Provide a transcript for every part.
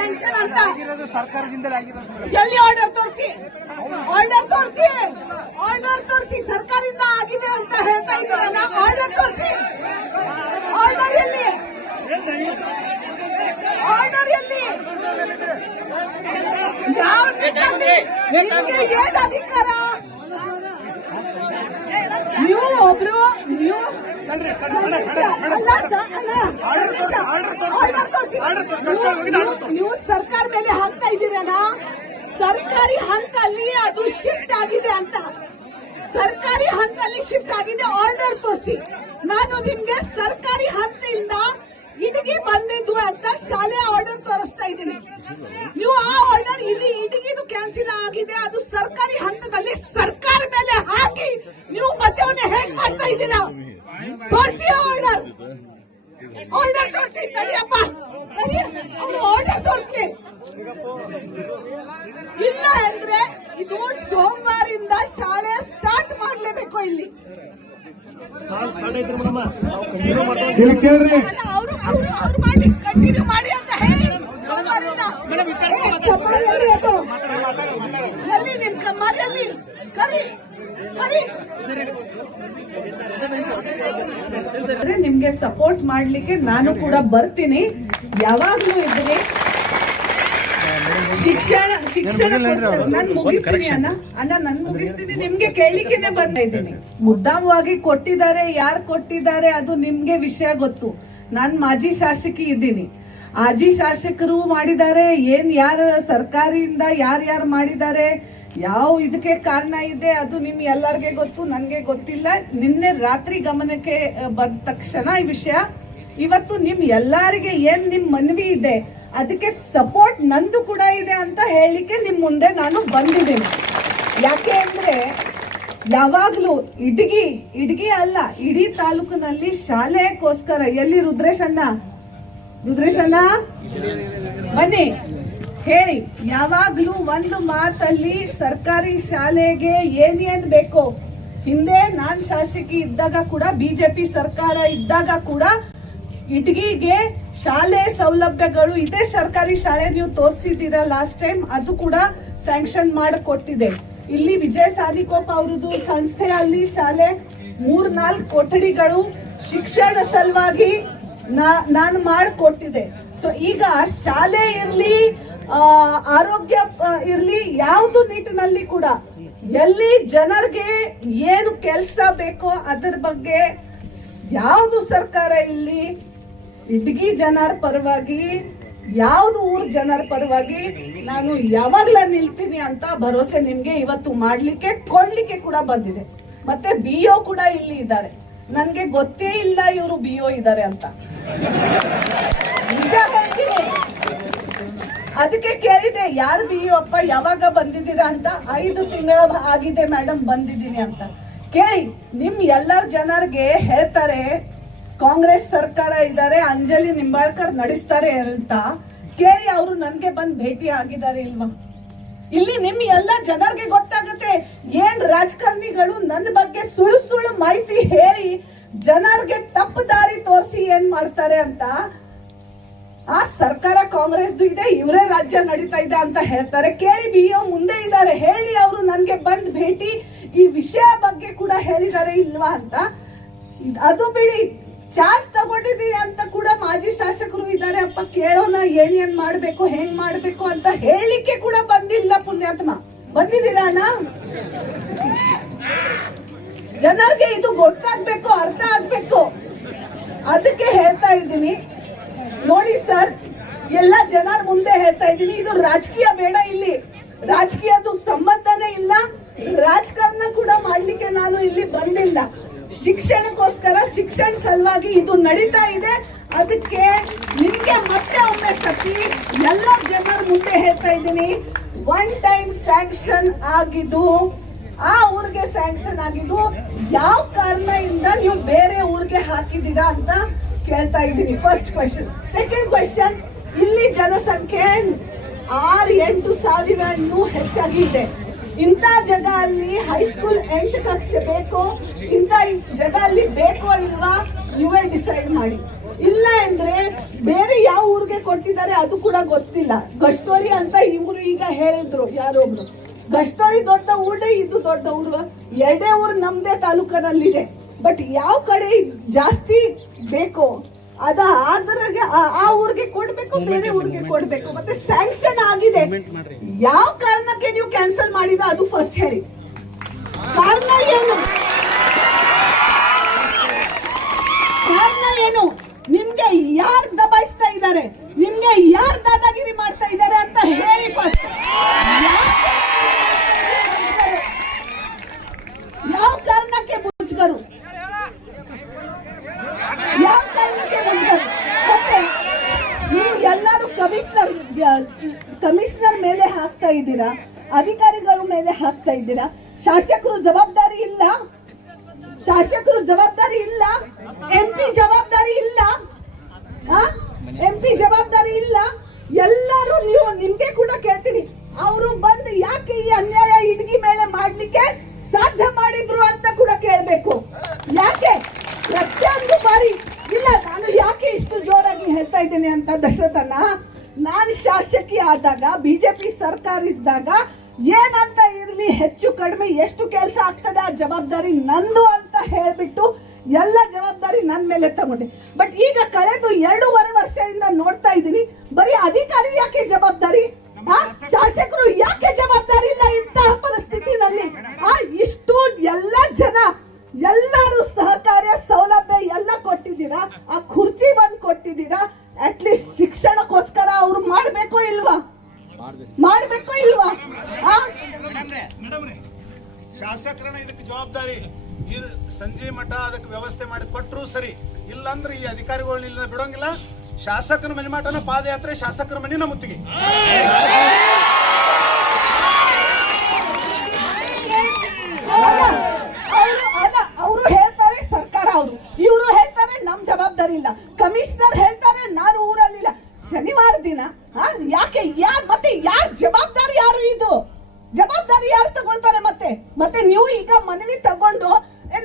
Sanction ಅಂತ ಸರ್ಕಾರದಿಂದಲೇ ಆಗಿರೋದು. ಎಲ್ಲಿ ಆರ್ಡರ್ ತೋರಿಸಿ ಸರ್ಕಾರದಿಂದ ಆಗಿದೆ ಅಂತ ಹೇಳ್ತಾ ಇದ್ದೀರಲ್ಲ. ಆರ್ಡರ್ ತೋರಿಸಿ. ಆರ್ಡರ್ ಎಲ್ಲಿ? ಯಾವ ನಿಮ್ಗೆ ಏನ್ ಅಧಿಕಾರ? ನೀವು ಒಬ್ರು ನೀವು ಸರ್ಕಾರ ಮೇಲೆ ಹಾಕ್ತಾ ಇದ್ದೀರಣ್ಣ. ಸರ್ಕಾರಿ ಹಂತಲ್ಲಿ ಅದು ಶಿಫ್ಟ್ ಆಗಿದೆ ಅಂತ. ಸರ್ಕಾರಿ ಹಂತಲ್ಲಿ ಶಿಫ್ಟ್ ಆಗಿದೆ. ಆರ್ಡರ್ ತೋರಿಸಿ. ನಾನು ನಿಮ್ಗೆ ಸರ್ಕಾರಿ ಹಂತದಿಂದ ಇಟಗಿ ಬಂದಿದ್ವು ಅಂತ ಶಾಲೆ ಆರ್ಡರ್ ತೋರಿಸ್ತಾ ಇದ್ದೀನಿ. ನೀವು ಆ ಆರ್ಡರ್ ಇಲ್ಲಿ ಇಟಗಿದು ಕ್ಯಾನ್ಸಲ್ ಆಗಿದೆ, ಅದು ಸರ್ಕಾರಿ ಹಂತದಲ್ಲಿ ಸರ್ಕಾರ ಮೇಲೆ ಹಾಕಿ ನೀವು ಬಚಾವಣೆ ಹೇಗ್ ಮಾಡ್ತಾ ಇದ್ದೀರಾ? ತೋರಿಸಿ ಆರ್ಡರ್ ತೋರಿಸಿ. ತಡಿಯಪ್ಪ, ಅವರು ಆರ್ಡರ್ ತೋರಿಸ್ಲಿ. ಇಲ್ಲ ಅಂದ್ರೆ ಇದು ಸೋಮವಾರಿಂದ ಶಾಲೆ ಸ್ಟಾರ್ಟ್ ಮಾಡ್ಲೇಬೇಕು ಇಲ್ಲಿ. ಅವ್ರು ಮಾಡಿ ಕಂಟಿನ್ಯೂ ಮಾಡಿ ಅಂತ ಹೇಳಿ ಸೋಮವಾರಿಂದ ಎಲ್ಲಿ ನಿಮ್ ಕಮ್ಮಲ್ಲಿ ಕರಿ. ನಿಮ್ಗೆ ಸಪೋರ್ಟ್ ಮಾಡ್ಲಿಕ್ಕೆ ನಾನು ಕೂಡ ಬರ್ತೀನಿ. ಯಾವಾಗ್ಲೂ ಇದ್ದೀನಿ. ಶಿಕ್ಷಣ ನಾನು ಮುಗಿಸ್ತೀನಿ ಅಣ್ಣ, ನಾನು ಮುಗಿಸ್ತೀನಿ. ನಿಮ್ಗೆ ಕೇಳಲಿಕ್ಕೆ ಬಂದ ಇದ್ದೀನಿ. ಮುದ್ದಾಮವಾಗಿ ಕೊಟ್ಟಿದ್ದಾರೆ, ಯಾರು ಕೊಟ್ಟಿದ್ದಾರೆ ಅದು ನಿಮ್ಗೆ ವಿಷಯ ಗೊತ್ತು. ನಾನು ಮಾಜಿ ಶಾಸಕಿ ಇದ್ದೀನಿ. ಮಾಜಿ ಶಾಸಕರು ಮಾಡಿದ್ದಾರೆ, ಯಾರು ಸರ್ಕಾರಿಯಿಂದ ಯಾರ್ಯಾರು ಮಾಡಿದ್ದಾರೆ, ಯಾವ ಇದಕ್ಕೆ ಕಾರಣ ಇದೆ ಅದು ನಿಮ್ ಎಲ್ಲರಿಗೆ ಗೊತ್ತು, ನನ್ಗೆ ಗೊತ್ತಿಲ್ಲ. ನಿನ್ನೆ ರಾತ್ರಿ ಗಮನಕ್ಕೆ ಬಂದ ತಕ್ಷಣ ಈ ವಿಷಯ ಇವತ್ತು ನಿಮ್ ಎಲ್ಲರಿಗೆ ನಿಮ್ ಮನವಿ ಇದೆ, ಅದಕ್ಕೆ ಸಪೋರ್ಟ್ ನಂದು ಕೂಡ ಇದೆ ಅಂತ ಹೇಳಿಕ್ಕೆ ನಿಮ್ ಮುಂದೆ ನಾನು ಬಂದಿದ್ದೀನಿ. ಯಾಕೆ ಅಂದ್ರೆ ಯಾವಾಗ್ಲೂ ಇಡಗಿ ಅಲ್ಲ, ಇಡೀ ತಾಲೂಕಿನಲ್ಲಿ ಶಾಲೆಗೋಸ್ಕರ ಎಲ್ಲಿ ರುದ್ರೇಶ್ ಅಣ್ಣ ಬನ್ನಿ ಹೇಳಿ. ಯಾವಾಗ್ಲೂ ಒಂದು ಮಾತಲ್ಲಿ ಸರ್ಕಾರಿ ಶಾಲೆಗೆ ಏನೇನ್ ಬೇಕೋ, ಹಿಂದೆ ನಾನ್ ಶಾಸಕಿ ಇದ್ದಾಗ ಕೂಡ, ಬಿಜೆಪಿ ಸರ್ಕಾರ ಇದ್ದಾಗ ಕೂಡ ಇಟಗಿಗೆ ಶಾಲೆ ಸೌಲಭ್ಯಗಳು ಇದೇ ಸರ್ಕಾರಿ ಶಾಲೆ ನೀವು ತೋರಿಸಿದ್ದೀರಾ ಲಾಸ್ಟ್ ಟೈಮ್, ಅದು ಕೂಡ ಸ್ಯಾಂಕ್ಷನ್ ಮಾಡಿಕೊಟ್ಟಿದೆ. ಇಲ್ಲಿ ವಿಜಯ ಸಾಲಿಕೋಪ ಅವರದು ಸಂಸ್ಥೆಯಲ್ಲಿ ಶಾಲೆ 3-4 ಕೊಠಡಿಗಳು ಶಿಕ್ಷಣ ಸಲುವಾಗಿ ನಾನು ಮಾಡಿಕೊಟ್ಟಿದೆ. ಸೊ ಈಗ ಶಾಲೆ ಇರ್ಲಿ, ಆರೋಗ್ಯ ಇರ್ಲಿ, ಯಾವುದು ನಿಟ್ಟಿನಲ್ಲಿ ಕೂಡ ಎಲ್ಲಿ ಜನರಿಗೆ ಏನು ಕೆಲಸ ಬೇಕೋ ಅದರ ಬಗ್ಗೆ ಯಾವುದು ಸರ್ಕಾರ ಇಲ್ಲಿ ಇಟಗಿ ಜನರ ಪರವಾಗಿ, ಯಾವ್ದು ಊರ್ ಜನರ ಪರವಾಗಿ ನಾನು ಯಾವಾಗ್ಲ ನಿಲ್ತೀನಿ ಅಂತ ಭರವಸೆ ನಿಮ್ಗೆ ಇವತ್ತು ಕೊಡ್ಲಿಕ್ಕೆ ಕೂಡ ಬಂದಿದೆ. ಮತ್ತೆ BO ಕೂಡ ಇಲ್ಲಿ ಇದ್ದಾರೆ. ನನ್ಗೆ ಗೊತ್ತೇ ಇಲ್ಲ ಇವರು BO ಇದ್ದಾರೆ ಅಂತ, ನಿಜ ಹೇಳ್ತೀನಿ. ಅದಕ್ಕೆ ಕೇಳಿದೆ, ಯಾರು BO ಅಪ್ಪ, ಯಾವಾಗ ಬಂದಿದ್ದೀರಾ ಅಂತ. 5 ತಿಂಗಳ ಆಗಿದೆ ಮೇಡಮ್ ಬಂದಿದ್ದೀನಿ ಅಂತ. ಕೇಳಿ, ನಿಮ್ ಎಲ್ಲರ ಜನರಿಗೆ ಹೇಳ್ತಾರೆ ಕಾಂಗ್ರೆಸ್ ಸರ್ಕಾರ ಇದ್ದಾರೆ, ಅಂಜಲಿ ನಿಂಬಾಳ್ಕರ್ ನಡೆಸ್ತಾರೆ ಅಂತ. ಕೇಳಿ, ಅವರು ನನ್ಗೆ ಬಂದ್ ಭೇಟಿ ಆಗಿದ್ದಾರೆ ಇಲ್ವಾ? ಇಲ್ಲಿ ನಿಮ್ ಎಲ್ಲ ಜನರಿಗೆ ಗೊತ್ತಾಗುತ್ತೆ ಏನ್ ರಾಜಕಾರಣಿಗಳು ನನ್ನ ಬಗ್ಗೆ ಸುಳ್ಳು ಮಾಹಿತಿ ಹೇಳಿ ಜನರಿಗೆ ತಪ್ಪು ದಾರಿ ತೋರಿಸಿ ಏನ್ ಮಾಡ್ತಾರೆ ಅಂತ. ಆ ಸರ್ಕಾರ ಕಾಂಗ್ರೆಸ್ದು ಇದೆ, ಇವರೇ ರಾಜ್ಯ ನಡೀತಾ ಇದೆ ಅಂತ ಹೇಳ್ತಾರೆ. ಕೇಳಿ, BO ಮುಂದೆ ಇದ್ದಾರೆ, ಹೇಳಿ ಅವರು ನನ್ಗೆ ಬಂದ್ ಭೇಟಿ ಈ ವಿಷಯ ಬಗ್ಗೆ ಕೂಡ ಹೇಳಿದ್ದಾರೆ ಇಲ್ವಾ ಅಂತ. ಅದು ಬಿಡಿ, ಚಾರ್ಜ್ ತಗೊಂಡಿದ್ದೀವಿ ಅಂತ ಕೂಡ ಮಾಜಿ ಶಾಸಕರು ಇದ್ದಾರೆ. ಅಪ್ಪ ಕೇಳೋಣ, ಏನ್ ಮಾಡ್ಬೇಕು, ಹೆಂಗ್ ಮಾಡ್ಬೇಕು ಅಂತ ಹೇಳಿಕೆ ಕೂಡ ಬಂದಿಲ್ಲ. ಪುಣ್ಯಾತ್ಮ, ಬಂದಿದ್ದೀರಾ ಅಣ್ಣ? ಜನರಿಗೆ ಇದು ಗೊತ್ತಾಗ್ಬೇಕು, ಅರ್ಥ ಆಗ್ಬೇಕು, ಅದಕ್ಕೆ ಹೇಳ್ತಾ ಇದ್ದೀನಿ. ನೋಡಿ ಸರ್, ಎಲ್ಲ ಜನರ ಮುಂದೆ ಹೇಳ್ತಾ ಇದ್ದೀನಿ, ಇದು ರಾಜಕೀಯ ಬೇಡ. ಇಲ್ಲಿ ರಾಜಕೀಯದ ಸಂಬಂಧನೇ ಇಲ್ಲ, ರಾಜಕಾರಣ ಕೂಡ ಮಾಡ್ಲಿಕ್ಕೆ ನಾನು ಇಲ್ಲಿ ಬಂದಿಲ್ಲ. ಶಿಕ್ಷಣಕ್ಕೋಸ್ಕರ, ಶಿಕ್ಷಣ ಸಲುವಾಗಿ ಇದು ನಡೀತಾ ಇದೆ. ಅದಕ್ಕೆ ನಿಮ್ಗೆ ಮತ್ತೆ ಒಮ್ಮೆ ಕಟ್ಟಿ ಎಲ್ಲ ಜನರ ಮುಂದೆ ಹೇಳ್ತಾ ಇದ್ದೀನಿ, 1 ಟೈಮ್ ಸ್ಯಾಂಕ್ಷನ್ ಆಗಿದ್ದು, ಆ ಊರಿಗೆ ಸ್ಯಾಂಕ್ಷನ್ ಆಗಿದ್ದು, ಯಾವ ಕಾರಣದಿಂದ ನೀವು ಬೇರೆ ಊರಿಗೆ ಹಾಕಿದ್ದೀರಾ ಅಂತ ಕೇಳ್ತಾ ಇದ್ದೀನಿ. First question. ಸೆಕೆಂಡ್ ಕ್ವೆಶ್ಚನ್, ಇಲ್ಲಿ ಜನಸಂಖ್ಯೆ 6-8 ಸಾವಿರ ಇನ್ನೂ ಹೆಚ್ಚಾಗಿದೆ. ಇಂಥ ಜಾಗ ಅಲ್ಲಿ ಹೈಸ್ಕೂಲ್ 8 ಕಕ್ಷೆ ಬೇಕು, ಇಂಥ ಜಾಗ ಅಲ್ಲಿ ಬೇಕೋ ಇಲ್ವಾ ನೀವೇ ಡಿಸೈಡ್ ಮಾಡಿ. ಇಲ್ಲ ಅಂದ್ರೆ ಬೇರೆ ಯಾವ ಊರಿಗೆ ಕೊಟ್ಟಿದ್ದಾರೆ ಅದು ಕೂಡ ಗೊತ್ತಿಲ್ಲ. ಗಷ್ಟೋಳಿ ಅಂತ ಇವರು ಈಗ ಹೇಳಿದ್ರು ಯಾರೊಬ್ರು. ಗಷ್ಟೋಳಿ ದೊಡ್ಡ ಊರೇ, ಇದು ದೊಡ್ಡ ಊರು, ಎರಡೇ ಊರು ನಮ್ದೇ ತಾಲೂಕಿನಲ್ಲಿದೆ. ಬಟ್ ಯಾವ ಕಡೆ ಜಾಸ್ತಿ ಬೇಕೋ ಅದ ಆ ಊರಿಗೆ ಕೊಡ್ಬೇಕು, ಬೇರೆ ಊರಿಗೆ ಕೊಡ್ಬೇಕು. ಮತ್ತೆ ಸ್ಯಾಂಕ್ಷನ್ ಆಗಿದೆ, ಯಾವ ಕಾರಣಕ್ಕೆ ನೀವು ಕ್ಯಾನ್ಸಲ್ ಮಾಡಿದ ಅದು ಫಸ್ಟ್ ಹೇಳಿ. ಕಾರಣ ಏನು? ಕಾರಣ ಏನು? ನಿಮ್ಗೆ ಯಾರು ದಬಾಯಿಸ್ತಾ ಇದ್ದಾರೆ, ನಿಮ್ಗೆ ಯಾರು ದಾದಾಗಿರಿ ಮಾಡ್ತಾ ಇದ್ದಾರೆ ಅಂತ ಹೇಳಿ ಫಸ್ಟ್. ಯಾವ ಕಾರಣಕ್ಕೆ ಮುಚ್ಕರು? ಯಾವ ಕಾರಣಕ್ಕೆ ಮುಚ್ಕರು? ಮತ್ತೆ ನೀವು ಎಲ್ಲರೂ ಕಮಿಷನರ್ ಮೇಲೆ ಹಾಕ್ತಾ ಇದ್ದೀರಾ, ಅಧಿಕಾರಿಗಳ ಮೇಲೆ ಹಾಕ್ತಾ ಇದ್ದೀರಾ. ಶಾಸಕರು ಜವಾಬ್ದಾರಿ ಇಲ್ಲ, ಶಾಸಕರು ಜವಾಬ್ದಾರಿ ಇಲ್ಲ, ಎಂಪಿ ಜವಾಬ್ದಾರಿ ಇಲ್ಲ, ಎಂಪಿ ಜವಾಬ್ದಾರಿ ಇಲ್ಲ. ಎಲ್ಲರೂ ನೀವು ನಿಮ್ಗೆ ಕೂಡ ಕೇಳ್ತೀನಿ, ಅವರು ಬಂದು ಯಾಕೆ ಈ ಅನ್ಯಾಯ ಇಡ್ಗಿ ಮೇಲೆ ಮಾಡ್ಲಿಕ್ಕೆ ಸಾಧ್ಯ ಮಾಡಿದ್ರು ಅಂತ ಕೂಡ ಕೇಳ್ಬೇಕು. ಯಾಕೆ ಪ್ರತಿಯೊಂದು ಬಾರಿ ಇಲ್ಲ, ನಾನು ಯಾಕೆ ಇಷ್ಟು ಜೋರಾಗಿ ಹೇಳ್ತಾ ಇದ್ದೇನೆ ಅಂತ ದಶರಥನ, ನಾನು ಶಾಸಕಿ ಆದಾಗ ಬಿಜೆಪಿ ಸರ್ಕಾರ ಇದ್ದಾಗ ಏನಂತ ಇರ್ಲಿ, ಹೆಚ್ಚು ಕಡಿಮೆ ಎಷ್ಟು ಕೆಲಸ ಆಗ್ತದೆ ಆ ಜವಾಬ್ದಾರಿ ನಂದು ಅಂತ ಹೇಳ್ಬಿಟ್ಟು ಎಲ್ಲ ಜವಾಬ್ದಾರಿ ನನ್ನ ಮೇಲೆ ತಗೊಂಡೆ. ಬಟ್ ಈಗ ಕಳೆದು 2.5 ವರ್ಷದಿಂದ ನೋಡ್ತಾ ಇದೀನಿ, ಬರೀ ಅಧಿಕಾರಿ ಯಾಕೆ ಜವಾಬ್ದಾರಿ, ಶಾಸಕರು ಯಾಕೆ ಜವಾಬ್ದಾರಿ ಇಲ್ಲ ಇಂತಹ ಪರಿಸ್ಥಿತಿನಲ್ಲಿ. ಇಷ್ಟು ಎಲ್ಲ ಜನ ಎಲ್ಲರೂ ಸಹಕಾರ್ಯ ಸೌಲಭ್ಯ ಎಲ್ಲ ಕೊಟ್ಟಿದ್ದೀರಾ, ಆ ಕುರ್ಚಿ ಬಂದು ಕೊಟ್ಟಿದ್ದೀರಾ. ಅಟ್ಲೀಸ್ಟ್ ಶಿಕ್ಷಣಕ್ಕೋಸ್ಕರ ಅವ್ರು ಮಾಡ್ಬೇಕೋ ಇಲ್ವಾ? ಮಾಡ್ಬೇಕೋ ಇಲ್ವಾ? ಶಾಸಕರನ್ನ ಇದಕ್ಕೆ ಜವಾಬ್ದಾರಿ, ಈ ಸಂಜೆ ಮಠ ಅದಕ್ಕೆ ವ್ಯವಸ್ಥೆ ಮಾಡಿ ಕೊಟ್ಟರು ಸರಿ. ಇಲ್ಲಾಂದ್ರೆ ಈ ಅಧಿಕಾರಿಗಳನ್ನ ಬಿಡೋಂಗಿಲ್ಲ. ಶಾಸಕರ ಮನೆ ಮಠನ ಪಾದಯಾತ್ರೆ, ಶಾಸಕರ ಮನೆನ ಮುತ್ತಿಗೆ. ಅವರು ಹೇಳ್ತಾರೆ ಸರ್ಕಾರ, ಅವರು ಇವರು ಹೇಳ್ತಾರೆ ನಮ್ ಜವಾಬ್ದಾರಿ ಇಲ್ಲ. ಕಮಿಷನರ್ ಹೇಳ್ತಾರೆ ನಾನು ಊರಲ್ಲಿಲ್ಲ. ಶನಿವಾರ ದಿನ ಯಾಕೆ ಮತ್ತೆ ಯಾರ್ ಜವಾಬ್ದಾರಿ, ಯಾರು ಇದು ಜವಾಬ್ದಾರಿ ಯಾರು ತಗೊಳ್ತಾರೆ? ಮತ್ತೆ ನೀವು ಈಗ ಮನವಿ ತಗೊಂಡು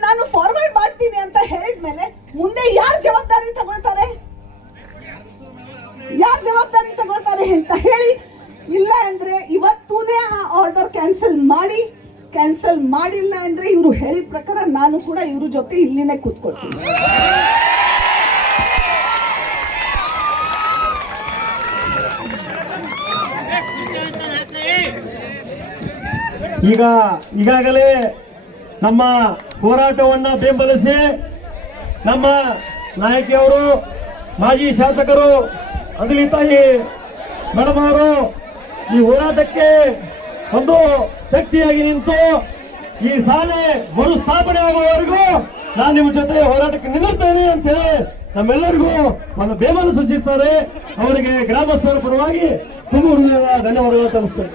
ನಾನು ಫಾರ್ವರ್ಡ್ ಮಾಡ್ತೀನಿ ಅಂತ ಹೇಳಿದ್ಮೇಲೆ ಮುಂದೆ ಯಾರು ಜವಾಬ್ದಾರಿ ತಗೊಳ್ತಾರೆ? ಯಾರು ಜವಾಬ್ದಾರಿ ತಗೊಳ್ತಾರೆ ಅಂತ ಹೇಳಿ. ಇಲ್ಲ ಅಂದ್ರೆ ಇವತ್ತೂನೇ ಆ ಆರ್ಡರ್ ಕ್ಯಾನ್ಸಲ್ ಮಾಡಿ, ಕ್ಯಾನ್ಸಲ್ ಮಾಡಿಲ್ಲ ಅಂದ್ರೆ ಇವರು ಹೇಳಿದ ಪ್ರಕಾರ ನಾನು ಕೂಡ ಇವ್ರ ಜೊತೆ ಇಲ್ಲಿನೇ ಕೂತ್ಕೊಳ್ತೀನಿ. ಈಗಾಗಲೇ ನಮ್ಮ ಹೋರಾಟವನ್ನ ಬೆಂಬಲಿಸಿ ನಮ್ಮ ನಾಯಕಿಯವರು, ಮಾಜಿ ಶಾಸಕರು ಅಂಜಲಿ ತಾಯಿ ಮೇಡಮ್ ಅವರು ಈ ಹೋರಾಟಕ್ಕೆ ಒಂದು ಶಕ್ತಿಯಾಗಿ ನಿಂತು ಈ ಶಾಲೆ ಮರುಸ್ಥಾಪನೆ ಆಗುವವರೆಗೂ ನಾನು ನಿಮ್ಮ ಜೊತೆ ಹೋರಾಟಕ್ಕೆ ನಿಲ್ಲುತ್ತೇನೆ ಅಂತ ಹೇಳಿ ನಮ್ಮೆಲ್ಲರಿಗೂ ಒಂದು ಬೆಂಬಲ ಸೂಚಿಸುತ್ತಾರೆ. ಅವರಿಗೆ ಗ್ರಾಮಸ್ಥರ ಪರವಾಗಿ ತುಂಬ ಧನ್ಯವಾದಗಳು ತಿಳಿಸ್ತೇನೆ.